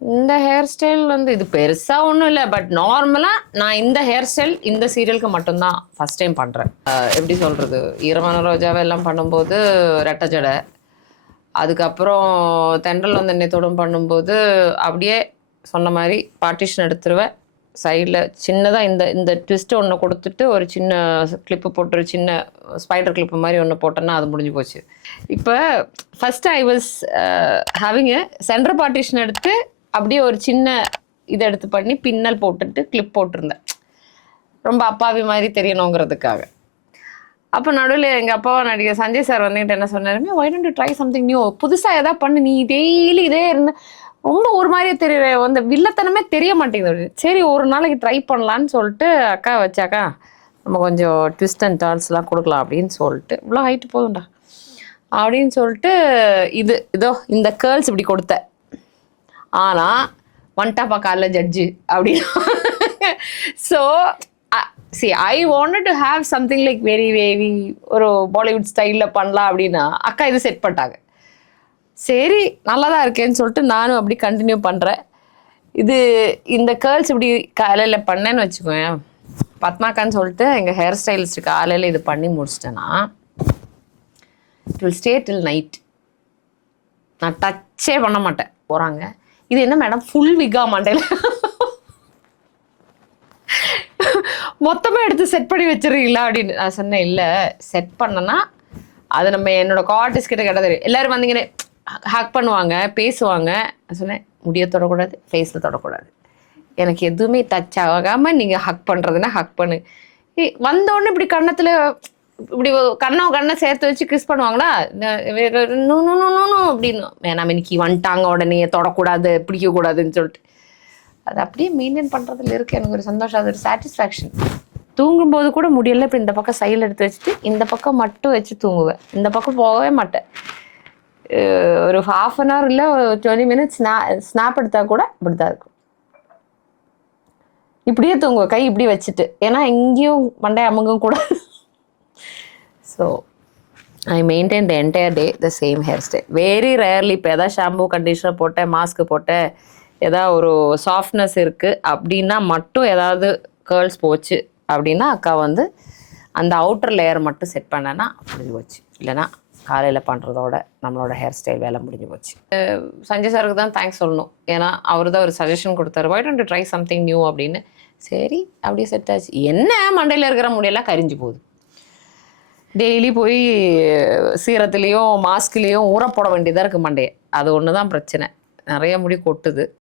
இந்த hair style வந்து இது பெருசா ஒன்றும் இல்லை. பட் நார்மலாக நான் இந்த ஹேர் ஸ்டைல் இந்த சீரியலுக்கு மட்டும்தான் ஃபர்ஸ்ட் டைம் பண்ணுறேன். எப்படி சொல்கிறது, ஈரமான ரோஜாவை எல்லாம் பண்ணும்போது ரெட்டை ஜடை, அதுக்கப்புறம் தென்றல் வந்து என்னத்தோடும் பண்ணும்போது அப்படியே சொன்ன மாதிரி பார்ட்டிஷன் எடுத்துருவேன். சைடில் சின்னதாக இந்த இந்த ட்விஸ்ட்டு ஒன்று கொடுத்துட்டு ஒரு சின்ன கிளிப்பு போட்டு ஒரு சின்ன ஸ்பைடர் கிளிப்பு மாதிரி ஒன்று போட்டோன்னா அது முடிஞ்சு போச்சு. இப்போ first I was having centre partition எடுத்து அப்படியே ஒரு சின்ன இதை எடுத்து பண்ணி பின்னல் போட்டுட்டு கிளிப் போட்டிருந்தேன், ரொம்ப அப்பாவி மாதிரி தெரியணுங்கிறதுக்காக. அப்போ நடுவில் எங்கள் அப்பாவை நடிகர் சஞ்சய் சார் வந்துக்கிட்டு என்ன சொன்னாருமே, why don't you try something new, புதுசாக எதாவது பண்ணு, நீ டெய்லி இதே இருந்த ரொம்ப ஒரு மாதிரியே தெரிய அந்த வில்லத்தனமே தெரிய மாட்டேங்குது. சரி ஒரு நாளைக்கு ட்ரை பண்ணலான்னு சொல்லிட்டு அக்கா வச்சாக்கா நம்ம கொஞ்சம் ட்விஸ்ட் அண்ட் டர்ன்ஸ்லாம் கொடுக்கலாம் அப்படின்னு சொல்லிட்டு, இவ்வளோ ஹைட்டு போதும்டா அப்படின்னு சொல்லிட்டு இதோ இந்த கேர்ள்ஸ் இப்படி கொடுத்தேன். ஆனால் வந்துட்டாப்பா காலைல ஜட்ஜு அப்படின்னு. So see I wanted to have something like very very ஒரு பாலிவுட் ஸ்டைலில் பண்ணலாம் அப்படின்னா அக்கா இது செட் பண்ணிட்டாங்க. சரி நல்லா தான் இருக்கேன்னு சொல்லிட்டு நானும் அப்படி கண்டினியூ பண்ணுறேன். இந்த கேர்ள்ஸ் இப்படி காலையில் பண்ணேன்னு வச்சுக்கோங்க, பத்மாக்கான்னு சொல்லிட்டு எங்கள் ஹேர் ஸ்டைலிஸ்ட்டு காலையில் இது பண்ணி முடிச்சிட்டேன்னா it will stay till night. நான் டச்சே பண்ண மாட்டேன். போகிறாங்க, இது என்ன மேடம் ஃபுல் விகா மண்டையில் மொத்தமாக எடுத்து செட் பண்ணி வச்சுருக்கீங்களா அப்படின்னு நான் சொன்னேன். இல்லை செட் பண்ணனா அது நம்ம என்னோட ஆர்டிஸ்ட் கிட்ட கேட்டால் தெரியும். எல்லோரும் வந்தீங்கன்னு ஹக் பண்ணுவாங்க, பேசுவாங்க. நான் சொன்னேன் முடிய தொடக்கூடாது, ஃபேஸில் தொடக்கூடாது, எனக்கு எதுவுமே டச் ஆகாமல் நீங்கள் ஹக் பண்ணுறதுன்னா ஹக் பண்ணு. வந்தோடனே இப்படி கன்னத்தில் இப்படி கண்ணை சேர்த்து வச்சு கிஸ் பண்ணுவாங்களா, அப்படின்னு வேணாம் இன்னைக்கு வந்துட்டாங்க உடனே தொடக்கூடாது பிடிக்கக்கூடாதுன்னு சொல்லிட்டு அது அப்படியே மெயின்டைன் பண்ணுறதுல இருக்கு எனக்கு ஒரு சந்தோஷம், அது ஒரு சாட்டிஸ்ஃபேக்ஷன். தூங்கும்போது கூட முடியல, இப்படி இந்த பக்கம் சைடில் எடுத்து வச்சுட்டு இந்த பக்கம் மட்டும் வச்சு தூங்குவேன், இந்த பக்கம் போகவே மாட்டேன். ஒரு 1/2 hour இல்லை 20 minutes ஸ்னாப் எடுத்தால் கூட இப்படி தான் இருக்கும். இப்படியே தூங்குவேன் கை இப்படி வச்சுட்டு, ஏன்னா எங்கேயும் மண்டை அமுங்கும் கூட. So I maintain the entire day the same hair style. Very rarely இப்போ எதாவது ஷாம்பூ கண்டிஷனர் போட்டேன், மாஸ்க்கு போட்டேன், ஏதாவது ஒரு சாஃப்ட்னஸ் இருக்குது அப்படின்னா மட்டும் ஏதாவது கேர்ள்ஸ் போச்சு அப்படின்னா அக்கா வந்து அந்த அவுட்டர் லேயர் மட்டும் செட் பண்ணேன்னா முடிஞ்சு போச்சு. இல்லைனா காலையில் பண்ணுறதோட நம்மளோட ஹேர் ஸ்டைல் வேலை முடிஞ்சு போச்சு. சஞ்சய் சாருக்கு தான் தேங்க்ஸ் சொல்லணும், ஏன்னா அவர் தான் ஒரு சஜஷன் கொடுத்தாரு, why don't you try something new அப்படின்னு. சரி அப்படியே செட் ஆச்சு. என்ன மண்டையில் இருக்கிற முடியெல்லாம் கரிஞ்சு போகுது, டெய்லி போய் சீரத்துலேயும் மாஸ்க்லேயும் ஊற போட வேண்டியதாக இருக்குது மண்டையை. அது ஒன்று தான் பிரச்சனை, நிறைய முடி கொட்டுது.